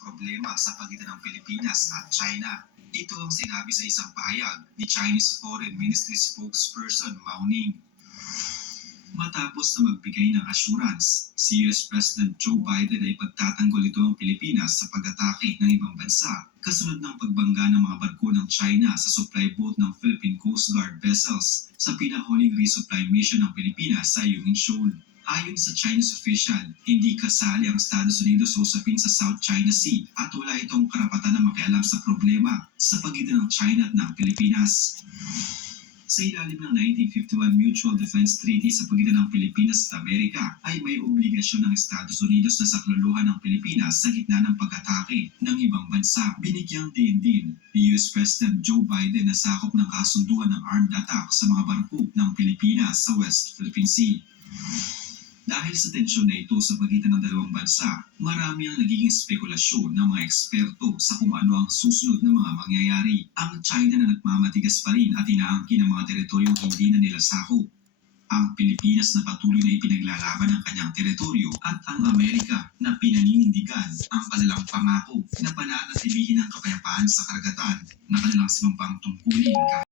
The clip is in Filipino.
problema sa pagitan ng Pilipinas at China. Ito ang sinabi sa isang pahayag ni Chinese Foreign Ministry spokesperson Mao Ning. Matapos na magbigay ng assurance, si US President Joe Biden ay pagtatanggol ito ang Pilipinas sa pag-atake ng ibang bansa, kasunod ng pagbangga ng mga barko ng China sa supply boat ng Philippine Coast Guard vessels sa pinahuling resupply mission ng Pilipinas sa Ayungin Shoal. Ayon sa Chinese official, hindi kasali ang Estados Unidos sa usapin sa South China Sea at wala itong karapatan na makialam sa problema sa pagitan ng China at ng Pilipinas. Sa ilalim ng 1951 Mutual Defense Treaty sa pagitan ng Pilipinas at Amerika ay may obligasyon ng Estados Unidos na saklolohan ng Pilipinas sa gitna ng pag-atake ng ibang bansa. Binigyang diin din ni US President Joe Biden na sakop ng kasunduan ng armed attack sa mga barko ng Pilipinas sa West Philippine Sea. Dahil sa tensyon na ito sa pagitan ng dalawang bansa, marami ang nagiging spekulasyon ng mga eksperto sa kung ano ang susunod na mga mangyayari. Ang China na nagmamatigas pa rin at inaangkin ang mga teritoryong hindi na nila sakop. Ang Pilipinas na patuloy na ipinaglalaban ang kanyang teritoryo at ang Amerika na pinaninindigan ang kanilang pangako na pananatilihin ang kapayapaan sa karagatan na kanilang sinumpang tungkulin.